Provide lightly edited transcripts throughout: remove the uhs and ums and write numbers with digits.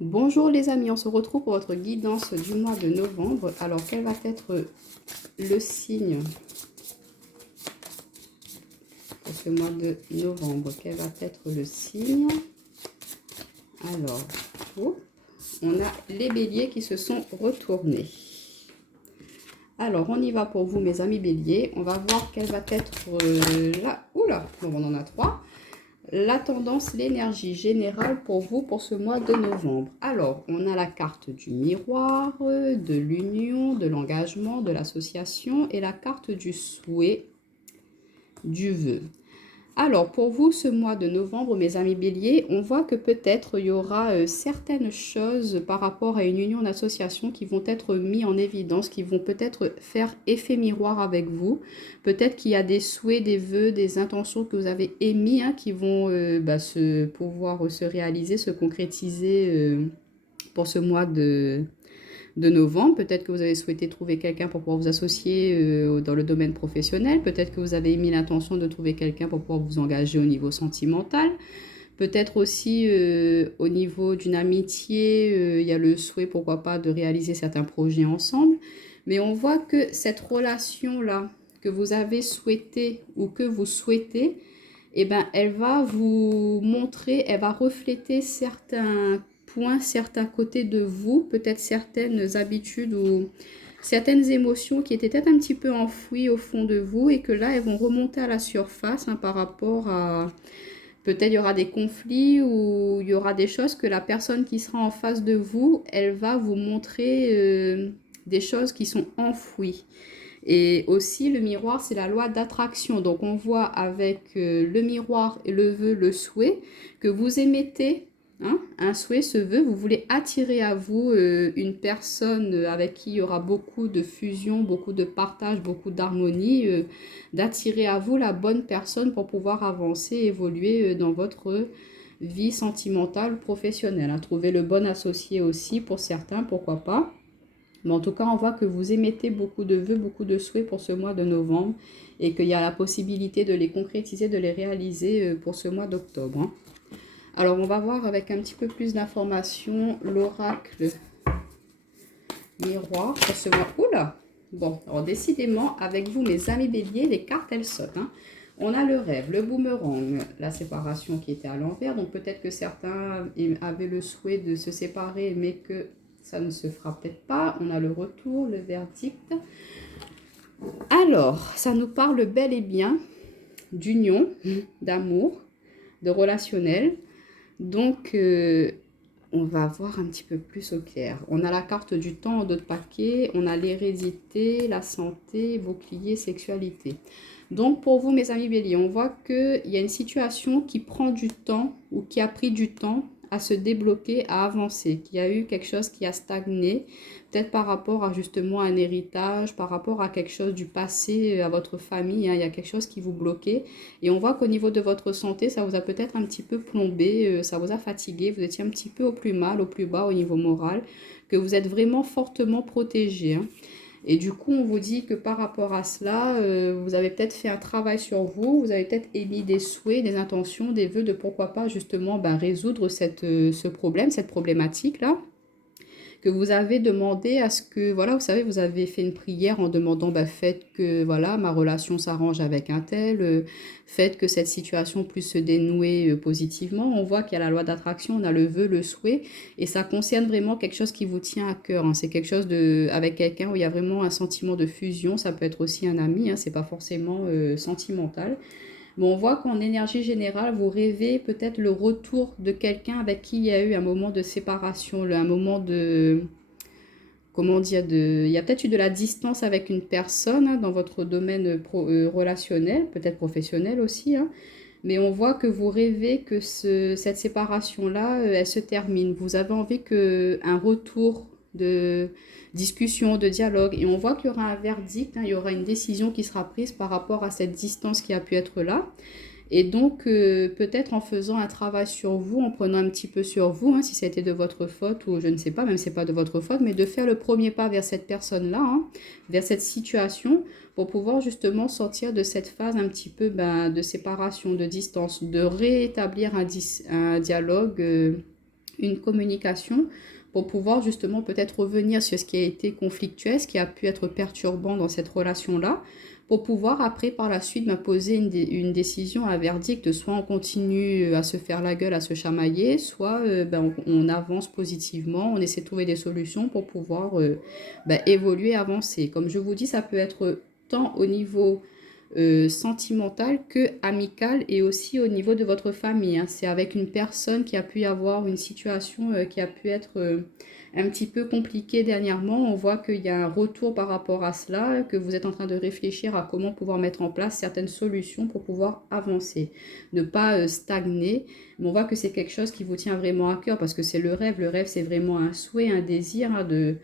Bonjour les amis, on se retrouve pour votre guidance du mois de novembre. Alors, quel va être le signe pour ce mois de novembre? Quel va être le signe? Alors, on a les béliers qui se sont retournés. Alors, on y va pour vous mes amis béliers. On va voir quelle va être la... Oula, bon, on en a 3. La tendance, l'énergie générale pour vous pour ce mois de novembre. Alors, on a la carte du miroir, de l'union, de l'engagement, de l'association et la carte du souhait, du vœu. Alors, pour vous, ce mois de novembre, mes amis béliers, on voit que peut-être il y aura certaines choses par rapport à une union d'association qui vont être mises en évidence, qui vont peut-être faire effet miroir avec vous. Peut-être qu'il y a des souhaits, des vœux, des intentions que vous avez émis qui vont pouvoir se réaliser, se concrétiser pour ce mois de novembre. Peut-être que vous avez souhaité trouver quelqu'un pour pouvoir vous associer dans le domaine professionnel. Peut-être que vous avez émis l'intention de trouver quelqu'un pour pouvoir vous engager au niveau sentimental. Peut-être aussi au niveau d'une amitié, il y a le souhait, pourquoi pas, de réaliser certains projets ensemble. Mais on voit que cette relation-là que vous avez souhaité ou que vous souhaitez, eh ben, elle va vous montrer, elle va refléter certains points, certains côtés de vous, peut-être certaines habitudes ou certaines émotions qui étaient peut-être un petit peu enfouies au fond de vous et que là, elles vont remonter à la surface par rapport à... Peut-être il y aura des conflits ou il y aura des choses que la personne qui sera en face de vous, elle va vous montrer des choses qui sont enfouies. Et aussi, le miroir, c'est la loi d'attraction. Donc, on voit avec le miroir et le vœu, le souhait, que vous émettez un souhait, ce vœu. Vous voulez attirer à vous une personne avec qui il y aura beaucoup de fusion, beaucoup de partage, beaucoup d'harmonie, d'attirer à vous la bonne personne pour pouvoir avancer, évoluer dans votre vie sentimentale, professionnelle. Trouver le bon associé aussi pour certains, pourquoi pas. Mais en tout cas, on voit que vous émettez beaucoup de vœux, beaucoup de souhaits pour ce mois de novembre et qu'il y a la possibilité de les concrétiser, de les réaliser pour ce mois d'octobre. Alors, on va voir avec un petit peu plus d'informations l'oracle miroir pour ce mois. Oula! Bon, alors décidément, avec vous, mes amis béliers, les cartes, elles sautent. On a le rêve, le boomerang, la séparation qui était à l'envers. Donc, peut-être que certains avaient le souhait de se séparer, mais que ça ne se fera peut-être pas. On a le retour, le verdict. Alors, ça nous parle bel et bien d'union, d'amour, de relationnel. Donc, on va voir un petit peu plus au clair. On a la carte du temps en dos de paquet. On a l'hérédité, la santé, bouclier, sexualité. Donc, pour vous, mes amis béliers, on voit qu'il y a une situation qui prend du temps ou qui a pris du temps à se débloquer, à avancer, qu'il y a eu quelque chose qui a stagné, peut-être par rapport à justement un héritage, par rapport à quelque chose du passé, à votre famille, il y a quelque chose qui vous bloquait. Et on voit qu'au niveau de votre santé, ça vous a peut-être un petit peu plombé, ça vous a fatigué, vous étiez un petit peu au plus mal, au plus bas au niveau moral, que vous êtes vraiment fortement protégé. Et du coup, on vous dit que par rapport à cela, vous avez peut-être fait un travail sur vous, vous avez peut-être émis des souhaits, des intentions, des vœux de pourquoi pas justement résoudre ce problème, cette problématique-là, que vous avez demandé à ce que, voilà, vous savez, vous avez fait une prière en demandant, faites que, voilà, ma relation s'arrange avec un tel, faites que cette situation puisse se dénouer positivement. On voit qu'il y a la loi d'attraction, on a le vœu, le souhait, et ça concerne vraiment quelque chose qui vous tient à cœur. C'est quelque chose avec quelqu'un où il y a vraiment un sentiment de fusion, ça peut être aussi un ami, c'est pas forcément sentimental. Bon, on voit qu'en énergie générale, vous rêvez peut-être le retour de quelqu'un avec qui il y a eu un moment de séparation, un moment de... Comment dire, il y a peut-être eu de la distance avec une personne dans votre domaine relationnel, peut-être professionnel aussi. Mais on voit que vous rêvez que cette séparation-là, elle se termine. Vous avez envie qu'un retour de discussion, de dialogue. Et on voit qu'il y aura un verdict, il y aura une décision qui sera prise par rapport à cette distance qui a pu être là. Et donc, peut-être en faisant un travail sur vous, en prenant un petit peu sur vous, si ça a été de votre faute ou je ne sais pas, même si ce n'est pas de votre faute, mais de faire le premier pas vers cette personne-là, vers cette situation, pour pouvoir justement sortir de cette phase un petit peu de séparation, de distance, de rétablir un dialogue, une communication pour pouvoir justement peut-être revenir sur ce qui a été conflictuel, ce qui a pu être perturbant dans cette relation-là, pour pouvoir après par la suite poser une décision, un verdict, soit on continue à se faire la gueule, à se chamailler, soit on avance positivement, on essaie de trouver des solutions pour pouvoir évoluer, avancer. Comme je vous dis, ça peut être tant au niveau sentimental que amical et aussi au niveau de votre famille. Hein. C'est avec une personne qui a pu y avoir une situation qui a pu être un petit peu compliquée dernièrement. On voit qu'il y a un retour par rapport à cela, que vous êtes en train de réfléchir à comment pouvoir mettre en place certaines solutions pour pouvoir avancer. Ne pas stagner, mais on voit que c'est quelque chose qui vous tient vraiment à cœur parce que c'est le rêve. Le rêve, c'est vraiment un souhait, un désir hein, de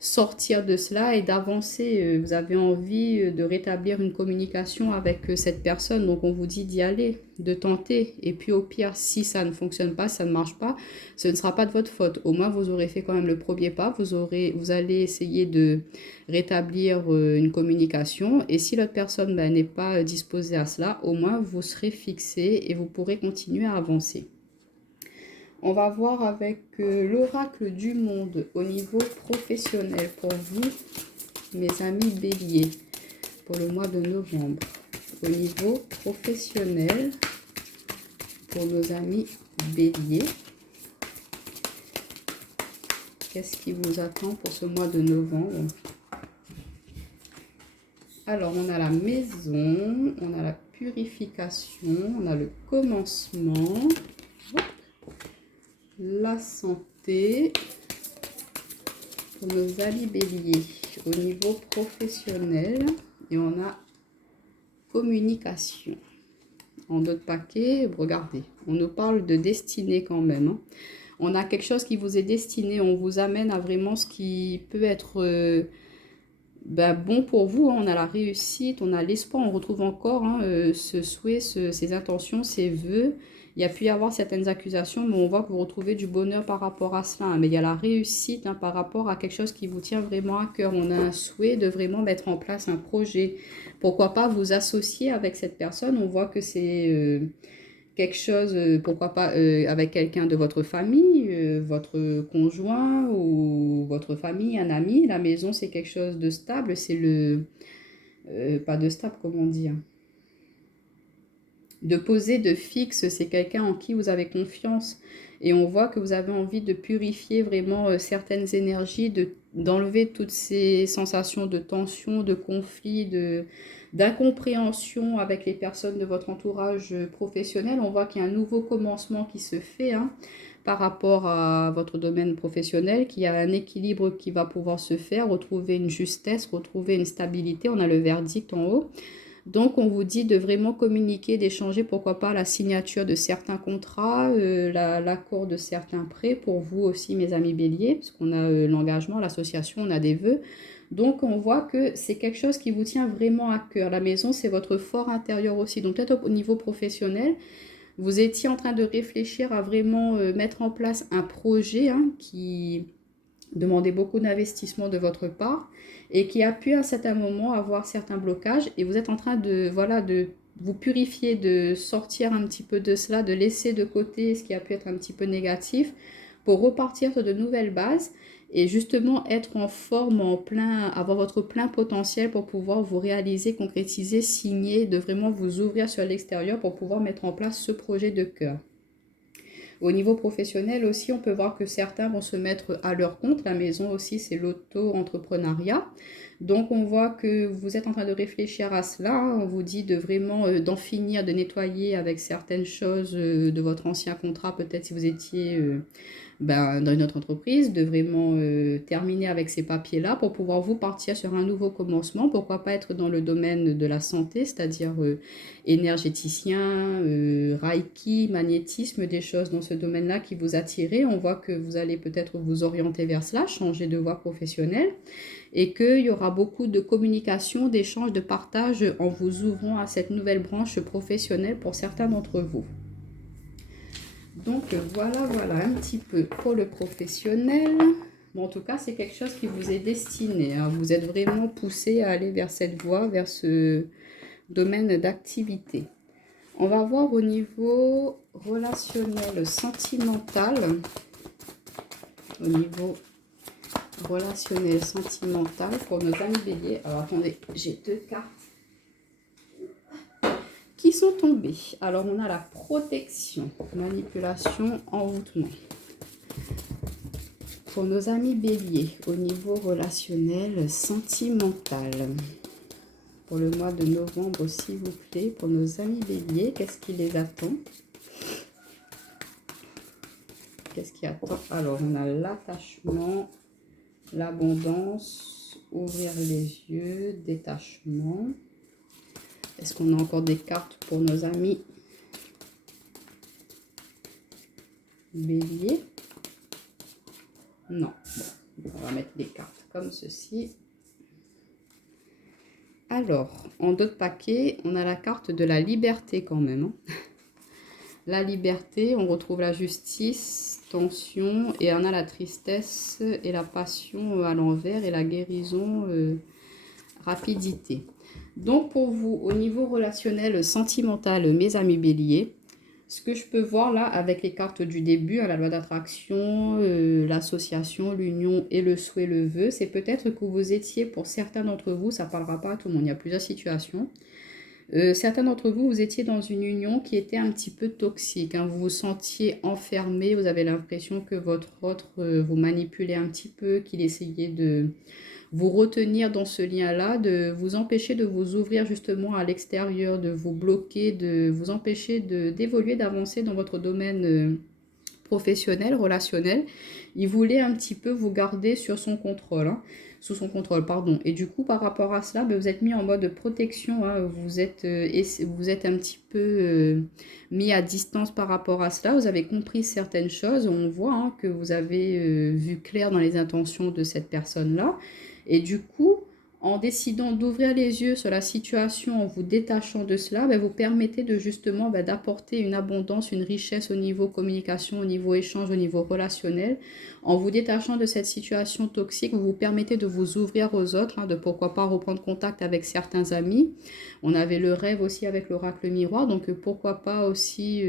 sortir de cela et d'avancer. Vous avez envie de rétablir une communication avec cette personne, donc on vous dit d'y aller, de tenter. Et puis au pire, si ça ne fonctionne pas, ça ne marche pas, ce ne sera pas de votre faute. Au moins, vous aurez fait quand même le premier pas, vous allez essayer de rétablir une communication. Et si l'autre personne n'est pas disposée à cela, au moins vous serez fixé et vous pourrez continuer à avancer. On va voir avec l'oracle du monde au niveau professionnel pour vous, mes amis béliers, pour le mois de novembre. Au niveau professionnel, pour nos amis béliers, qu'est-ce qui vous attend pour ce mois de novembre? Alors, on a la maison, on a la purification, on a le commencement. La santé pour nos amis béliers au niveau professionnel et on a communication. En d'autres paquets, regardez, on nous parle de destinée quand même. Hein. On a quelque chose qui vous est destiné, on vous amène à vraiment ce qui peut être bon pour vous. Hein. On a la réussite, on a l'espoir, on retrouve encore ce souhait, ces intentions, ces vœux. Il y a pu y avoir certaines accusations, mais on voit que vous retrouvez du bonheur par rapport à cela. Hein. Mais il y a la réussite par rapport à quelque chose qui vous tient vraiment à cœur. On a un souhait de vraiment mettre en place un projet. Pourquoi pas vous associer avec cette personne? On voit que c'est quelque chose, pourquoi pas avec quelqu'un de votre famille, votre conjoint ou votre famille, un ami. La maison, c'est quelque chose de stable. C'est le... pas de stable, comment dire? De poser, de fixe, c'est quelqu'un en qui vous avez confiance. Et on voit que vous avez envie de purifier vraiment certaines énergies, d'enlever toutes ces sensations de tension, de conflit, d'incompréhension avec les personnes de votre entourage professionnel. On voit qu'il y a un nouveau commencement qui se fait par rapport à votre domaine professionnel, qu'il y a un équilibre qui va pouvoir se faire, retrouver une justesse, retrouver une stabilité. On a le verdict en haut. Donc, on vous dit de vraiment communiquer, d'échanger, pourquoi pas, la signature de certains contrats, l'accord de certains prêts pour vous aussi, mes amis béliers, parce qu'on a l'engagement, l'association, on a des vœux. Donc, on voit que c'est quelque chose qui vous tient vraiment à cœur. La maison, c'est votre fort intérieur aussi. Donc, peut-être au niveau professionnel, vous étiez en train de réfléchir à vraiment mettre en place un projet qui demandait beaucoup d'investissement de votre part et qui a pu à un certain moment avoir certains blocages et vous êtes en train de vous purifier, de sortir un petit peu de cela, de laisser de côté ce qui a pu être un petit peu négatif pour repartir sur de nouvelles bases et justement être en forme, avoir votre plein potentiel pour pouvoir vous réaliser, concrétiser, signer, de vraiment vous ouvrir sur l'extérieur pour pouvoir mettre en place ce projet de cœur. Au niveau professionnel aussi, on peut voir que certains vont se mettre à leur compte. La maison aussi, c'est l'auto-entrepreneuriat. Donc, on voit que vous êtes en train de réfléchir à cela. On vous dit de vraiment d'en finir, de nettoyer avec certaines choses de votre ancien contrat. Peut-être si vous étiez dans une autre entreprise, de vraiment terminer avec ces papiers-là pour pouvoir vous partir sur un nouveau commencement. Pourquoi pas être dans le domaine de la santé, c'est-à-dire énergéticien, reiki, magnétisme, des choses dans ce domaine-là qui vous attirent. On voit que vous allez peut-être vous orienter vers cela, changer de voie professionnelle et qu'il y aura beaucoup de communication, d'échange, de partage en vous ouvrant à cette nouvelle branche professionnelle pour certains d'entre vous. Donc voilà un petit peu pour le professionnel. Bon, en tout cas, c'est quelque chose qui vous est destiné. Hein. Vous êtes vraiment poussé à aller vers cette voie, vers ce domaine d'activité. On va voir au niveau relationnel, sentimental, au niveau relationnel, sentimental pour nos amis béliers. Alors attendez, j'ai 2 cartes qui sont tombées. Alors on a la protection, manipulation, envoûtement. Pour nos amis béliers, au niveau relationnel, sentimental. Pour le mois de novembre, s'il vous plaît, pour nos amis béliers, qu'est-ce qui les attend? Qu'est-ce qui attend? Alors, on a l'attachement, l'abondance, ouvrir les yeux, détachement. Est-ce qu'on a encore des cartes pour nos amis béliers? Non. Bon, on va mettre les cartes comme ceci. Alors, en d'autres paquets, on a la carte de la liberté quand même. La liberté, on retrouve la justice, tension, et on a la tristesse et la passion à l'envers et la guérison, rapidité. Donc pour vous, au niveau relationnel, sentimental, mes amis béliers, ce que je peux voir là avec les cartes du début, la loi d'attraction, l'association, l'union et le souhait, le vœu, c'est peut-être que vous étiez, pour certains d'entre vous, ça ne parlera pas à tout le monde, il y a plusieurs situations. Certains d'entre vous, vous étiez dans une union qui était un petit peu toxique. Vous vous sentiez enfermé, vous avez l'impression que votre autre vous manipulait un petit peu, qu'il essayait de vous retenir dans ce lien-là, de vous empêcher de vous ouvrir justement à l'extérieur, de vous bloquer, de vous empêcher d'évoluer, d'avancer dans votre domaine professionnel, relationnel. Il voulait un petit peu vous garder sur son contrôle, sous son contrôle, pardon. Et du coup, par rapport à cela, vous êtes mis en mode protection, vous êtes un petit peu mis à distance par rapport à cela. Vous avez compris certaines choses, on voit que vous avez vu clair dans les intentions de cette personne-là. Et du coup, en décidant d'ouvrir les yeux sur la situation, en vous détachant de cela, vous permettez de justement d'apporter une abondance, une richesse au niveau communication, au niveau échange, au niveau relationnel. En vous détachant de cette situation toxique, vous vous permettez de vous ouvrir aux autres, de pourquoi pas reprendre contact avec certains amis. On avait le rêve aussi avec l'oracle miroir, donc pourquoi pas aussi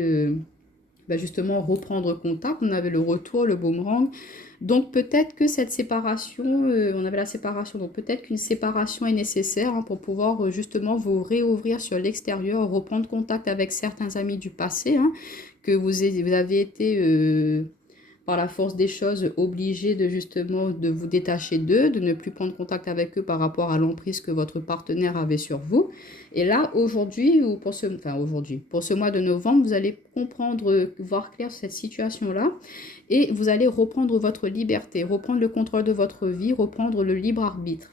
justement reprendre contact. On avait le retour, le boomerang. Donc peut-être que cette séparation, on avait la séparation, donc peut-être qu'une séparation est nécessaire pour pouvoir justement vous réouvrir sur l'extérieur, reprendre contact avec certains amis du passé, que vous avez été par la force des choses obligé de justement de vous détacher d'eux, de ne plus prendre contact avec eux par rapport à l'emprise que votre partenaire avait sur vous. Et là, aujourd'hui, ou pour ce mois de novembre, vous allez comprendre, voir clair sur cette situation-là, et vous allez reprendre votre liberté, reprendre le contrôle de votre vie, reprendre le libre arbitre.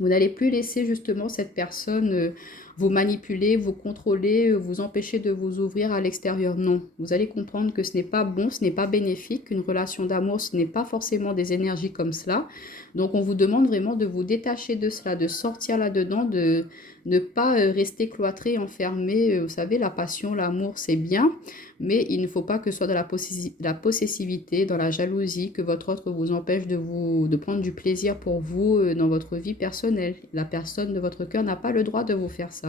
Vous n'allez plus laisser justement cette personne vous manipuler, vous contrôler, vous empêcher de vous ouvrir à l'extérieur. Non, vous allez comprendre que ce n'est pas bon, ce n'est pas bénéfique, qu'une relation d'amour, ce n'est pas forcément des énergies comme cela. Donc on vous demande vraiment de vous détacher de cela, de sortir là-dedans, de ne pas rester cloîtré, enfermé. Vous savez, la passion, l'amour, c'est bien, mais il ne faut pas que ce soit dans la possessivité, dans la jalousie, que votre autre vous empêche de prendre du plaisir pour vous dans votre vie personnelle. La personne de votre cœur n'a pas le droit de vous faire ça.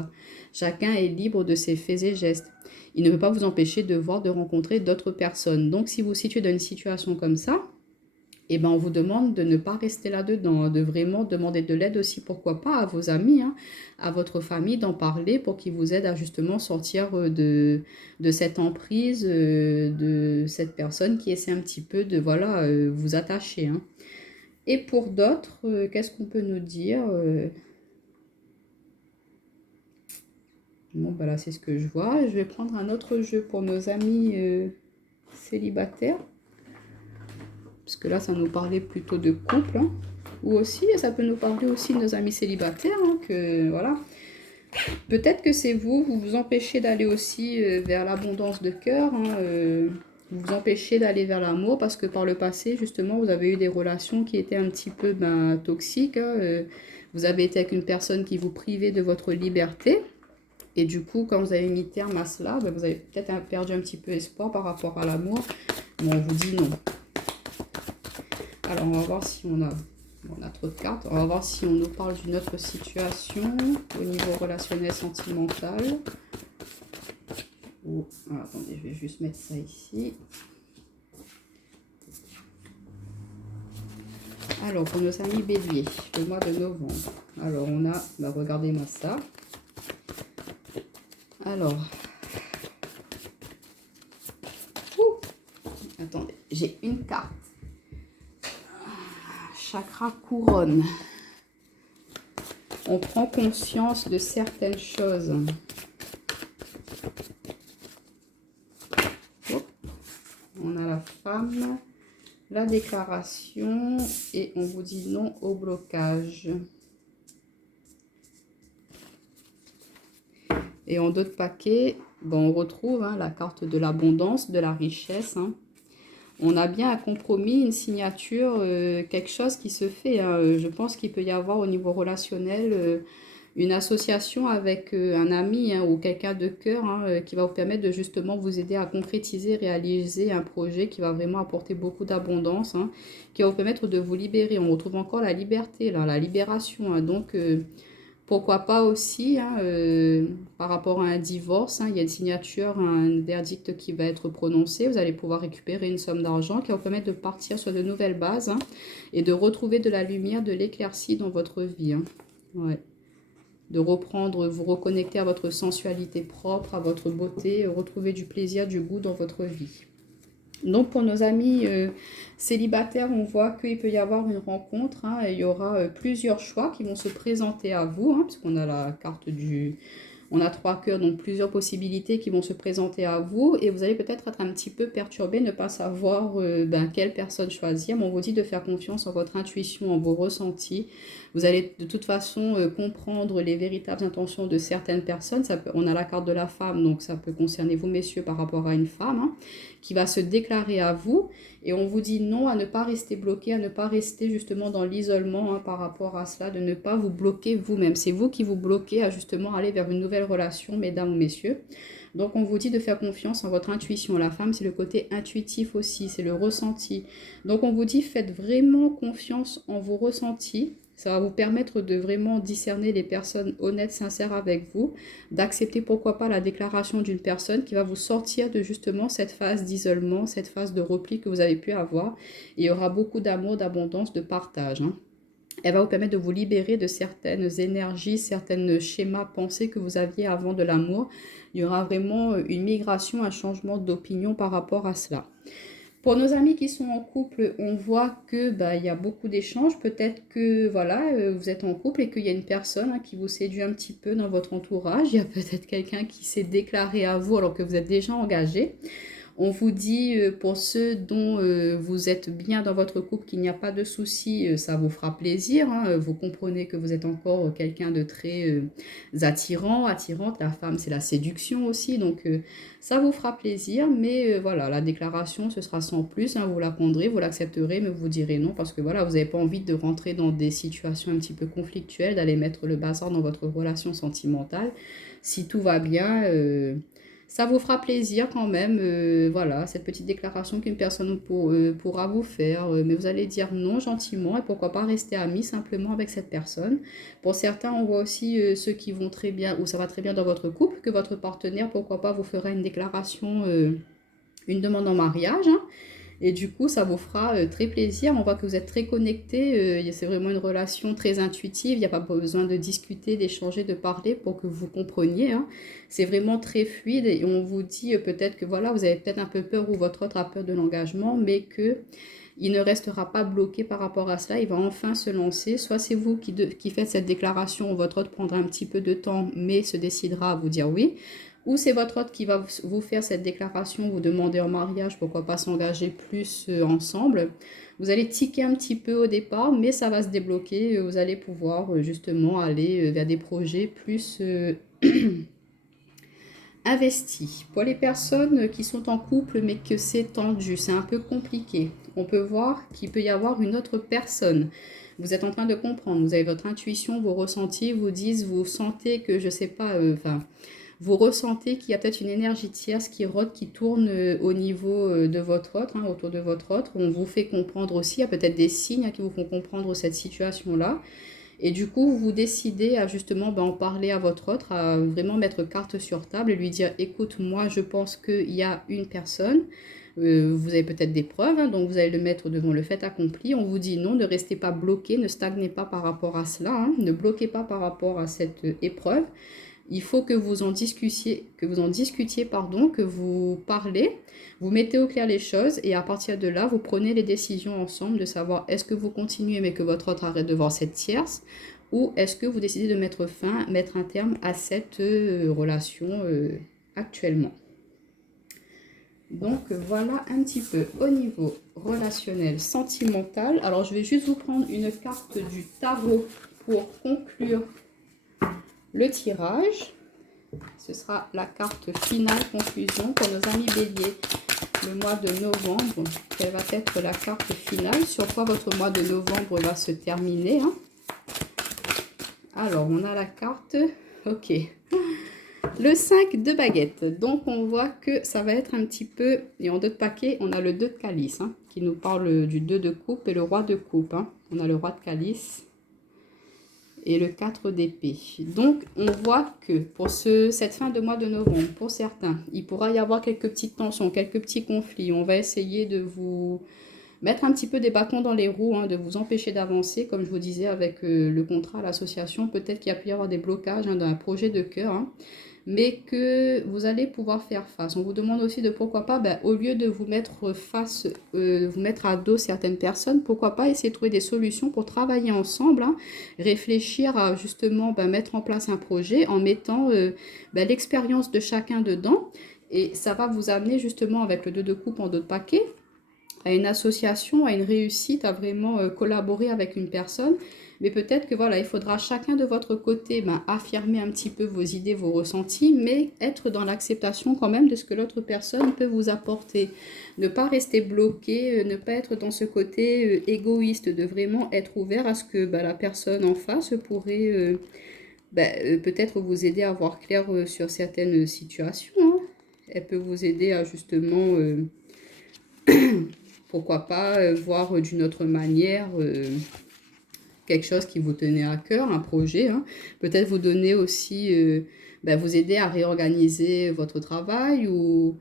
Chacun est libre de ses faits et gestes. Il ne peut pas vous empêcher de voir, de rencontrer d'autres personnes. Donc si vous vous situez dans une situation comme ça, on vous demande de ne pas rester là-dedans, de vraiment demander de l'aide aussi, pourquoi pas, à vos amis, à votre famille, d'en parler pour qu'ils vous aident à justement sortir de cette emprise, de cette personne qui essaie un petit peu de vous attacher. Et pour d'autres, qu'est-ce qu'on peut nous dire Bon, là, c'est ce que je vois. Je vais prendre un autre jeu pour nos amis célibataires. Parce que là, ça nous parlait plutôt de couple. Ou aussi, ça peut nous parler aussi de nos amis célibataires. Que voilà. Peut-être que c'est vous vous empêchez d'aller aussi vers l'abondance de cœur. Vous vous empêchez d'aller vers l'amour parce que par le passé, justement, vous avez eu des relations qui étaient un petit peu toxiques. Vous avez été avec une personne qui vous privait de votre liberté. Et du coup, quand vous avez mis terme à cela, vous avez peut-être perdu un petit peu espoir par rapport à l'amour. Mais on vous dit non. Alors, on va voir si on a trop de cartes. On va voir si on nous parle d'une autre situation au niveau relationnel, sentimental. Attendez, je vais juste mettre ça ici. Alors, pour nos amis béliers, le mois de novembre. Alors, on a, bah, regardez-moi ça. Alors, attendez, j'ai une carte. Chakra couronne. On prend conscience de certaines choses. On a la femme, la déclaration et on vous dit non au blocage. Et en d'autres paquets, bon, on retrouve la carte de l'abondance, de la richesse. On a bien un compromis, une signature, quelque chose qui se fait. Je pense qu'il peut y avoir au niveau relationnel une association avec un ami ou quelqu'un de cœur qui va vous permettre de justement vous aider à concrétiser, réaliser un projet qui va vraiment apporter beaucoup d'abondance, qui va vous permettre de vous libérer. On retrouve encore la liberté, là, la libération. Donc, pourquoi pas aussi, par rapport à un divorce, il y a une signature, un verdict qui va être prononcé. Vous allez pouvoir récupérer une somme d'argent qui va vous permettre de partir sur de nouvelles bases et de retrouver de la lumière, de l'éclaircie dans votre vie. Ouais. De reprendre, vous reconnecter à votre sensualité propre, à votre beauté, retrouver du plaisir, du goût dans votre vie. Donc pour nos amis célibataires, on voit qu'il peut y avoir une rencontre. Et il y aura plusieurs choix qui vont se présenter à vous. Parce qu'on a la carte du... On a 3 cœurs, donc plusieurs possibilités qui vont se présenter à vous. Et vous allez peut-être être un petit peu perturbé, ne pas savoir quelle personne choisir. Mais on vous dit de faire confiance en votre intuition, en vos ressentis. Vous allez de toute façon comprendre les véritables intentions de certaines personnes. On a la carte de la femme, donc ça peut concerner vous, messieurs, par rapport à une femme qui va se déclarer à vous. Et on vous dit non à ne pas rester bloqué, à ne pas rester justement dans l'isolement par rapport à cela, de ne pas vous bloquer vous-même. C'est vous qui vous bloquez à justement aller vers une nouvelle relation, mesdames ou messieurs. Donc on vous dit de faire confiance en votre intuition. La femme, c'est le côté intuitif aussi, c'est le ressenti. Donc on vous dit faites vraiment confiance en vos ressentis. Ça va vous permettre de vraiment discerner les personnes honnêtes, sincères avec vous, d'accepter pourquoi pas la déclaration d'une personne qui va vous sortir de justement cette phase d'isolement, cette phase de repli que vous avez pu avoir. Il y aura beaucoup d'amour, d'abondance, de partage. Elle va vous permettre de vous libérer de certaines énergies, certains schémas pensés que vous aviez avant de l'amour. Il y aura vraiment une migration, un changement d'opinion par rapport à cela. Pour nos amis qui sont en couple, on voit que il y a beaucoup d'échanges. Peut-être que vous êtes en couple et qu'il y a une personne qui vous séduit un petit peu dans votre entourage. Il y a peut-être quelqu'un qui s'est déclaré à vous alors que vous êtes déjà engagé. On vous dit, pour ceux dont vous êtes bien dans votre couple, qu'il n'y a pas de souci, ça vous fera plaisir. Vous comprenez que vous êtes encore quelqu'un de très attirant, attirante. La femme, c'est la séduction aussi. Donc, ça vous fera plaisir. Mais voilà, la déclaration, ce sera sans plus. Vous la prendrez, vous l'accepterez, mais vous direz non. Parce que voilà, vous n'avez pas envie de rentrer dans des situations un petit peu conflictuelles, d'aller mettre le bazar dans votre relation sentimentale. Si tout va bien... ça vous fera plaisir quand même, voilà, cette petite déclaration qu'une personne pourra vous faire. Mais vous allez dire non gentiment et pourquoi pas rester amis simplement avec cette personne. Pour certains, on voit aussi ceux qui vont très bien, ou ça va très bien dans votre couple, que votre partenaire, pourquoi pas, vous fera une déclaration, une demande en mariage. Et du coup, ça vous fera très plaisir. On voit que vous êtes très connectés. C'est vraiment une relation très intuitive. Il n'y a pas besoin de discuter, d'échanger, de parler pour que vous compreniez. C'est vraiment très fluide. Et on vous dit peut-être que voilà, vous avez peut-être un peu peur ou votre autre a peur de l'engagement, mais qu'il ne restera pas bloqué par rapport à cela. Il va enfin se lancer. Soit c'est vous qui faites cette déclaration, votre autre prendra un petit peu de temps, mais se décidera à vous dire oui. Ou c'est votre autre qui va vous faire cette déclaration, vous demander en mariage, pourquoi pas s'engager plus ensemble. Vous allez tiquer un petit peu au départ, mais ça va se débloquer. Vous allez pouvoir justement aller vers des projets plus investis. Pour les personnes qui sont en couple, mais que c'est tendu, c'est un peu compliqué. On peut voir qu'il peut y avoir une autre personne. Vous êtes en train de comprendre, vous avez votre intuition, vos ressentis, vous sentez que, je sais pas, vous ressentez qu'il y a peut-être une énergie tierce qui rôde, qui tourne au niveau de votre autre, autour de votre autre. On vous fait comprendre aussi, il y a peut-être des signes qui vous font comprendre cette situation-là. Et du coup, vous décidez à justement en parler à votre autre, à vraiment mettre carte sur table et lui dire « Écoute, moi, je pense qu'il y a une personne. » Vous avez peut-être des preuves, hein, donc vous allez le mettre devant le fait accompli. On vous dit non, ne restez pas bloqué, ne stagnez pas par rapport à cela, hein, ne bloquez pas par rapport à cette épreuve. Il faut que vous en discutiez, pardon, que vous parlez, vous mettez au clair les choses et à partir de là, vous prenez les décisions ensemble de savoir est-ce que vous continuez mais que votre autre arrête de voir cette tierce ou est-ce que vous décidez de mettre un terme à cette relation actuellement. Donc voilà un petit peu au niveau relationnel, sentimental. Alors je vais juste vous prendre une carte du tarot pour conclure le tirage. Ce sera la carte finale conclusion pour nos amis béliers. Le mois de novembre, quelle va être la carte finale? Sur quoi votre mois de novembre va se terminer, hein? Alors, on a la carte, ok, le 5 de baguette. Donc, on voit que ça va être un petit peu, et en 2 de paquet, on a le 2 de calice, hein, qui nous parle du 2 de coupe et le roi de coupe. Hein. On a le roi de calice et le 4 d'épée. Donc, on voit que pour cette fin de mois de novembre, pour certains, il pourra y avoir quelques petites tensions, quelques petits conflits. On va essayer de vous mettre un petit peu des bâtons dans les roues, hein, de vous empêcher d'avancer. Comme je vous disais avec le contrat à l'association, peut-être qu'il y a pu y avoir des blocages dans un projet de cœur, hein, mais que vous allez pouvoir faire face. On vous demande aussi de pourquoi pas, au lieu de vous mettre vous mettre à dos certaines personnes, pourquoi pas essayer de trouver des solutions pour travailler ensemble, hein, réfléchir à justement mettre en place un projet en mettant l'expérience de chacun dedans. Et ça va vous amener justement avec le 2 de coupe en 2 de paquet à une association, à une réussite, à vraiment collaborer avec une personne. Mais peut-être que voilà, il faudra chacun de votre côté affirmer un petit peu vos idées, vos ressentis, mais être dans l'acceptation quand même de ce que l'autre personne peut vous apporter. Ne pas rester bloqué, ne pas être dans ce côté égoïste, de vraiment être ouvert à ce que la personne en face pourrait peut-être vous aider à voir clair sur certaines situations. Hein. Elle peut vous aider à justement... pourquoi pas voir d'une autre manière quelque chose qui vous tenait à cœur, un projet. Hein. Peut-être vous donner aussi, vous aider à réorganiser votre travail ou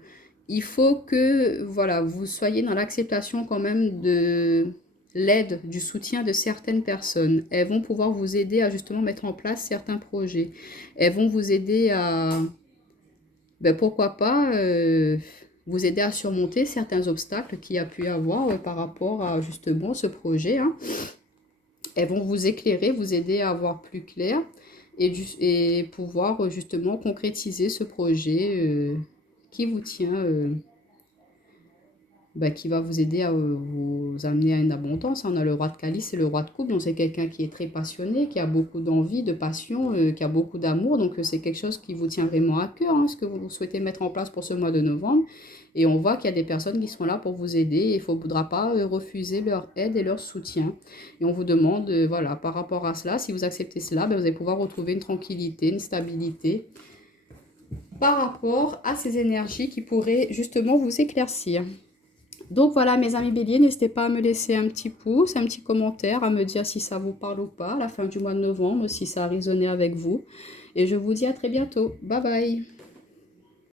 il faut que voilà, vous soyez dans l'acceptation quand même de l'aide, du soutien de certaines personnes. Elles vont pouvoir vous aider à justement mettre en place certains projets. Elles vont vous aider à, pourquoi pas... vous aider à surmonter certains obstacles qu'il y a pu avoir par rapport à justement ce projet. Hein. Elles vont vous éclairer, vous aider à voir plus clair et pouvoir justement concrétiser ce projet qui vous tient, qui va vous aider à vous amener à une abondance. On a le roi de calice et le roi de coupe, donc c'est quelqu'un qui est très passionné, qui a beaucoup d'envie, de passion, qui a beaucoup d'amour, donc c'est quelque chose qui vous tient vraiment à cœur, hein, ce que vous souhaitez mettre en place pour ce mois de novembre. Et on voit qu'il y a des personnes qui sont là pour vous aider et il ne faudra pas refuser leur aide et leur soutien. Et on vous demande, voilà, par rapport à cela, si vous acceptez cela, vous allez pouvoir retrouver une tranquillité, une stabilité par rapport à ces énergies qui pourraient justement vous éclaircir. Donc voilà mes amis béliers, n'hésitez pas à me laisser un petit pouce, un petit commentaire, à me dire si ça vous parle ou pas à la fin du mois de novembre, si ça a résonné avec vous. Et je vous dis à très bientôt. Bye bye.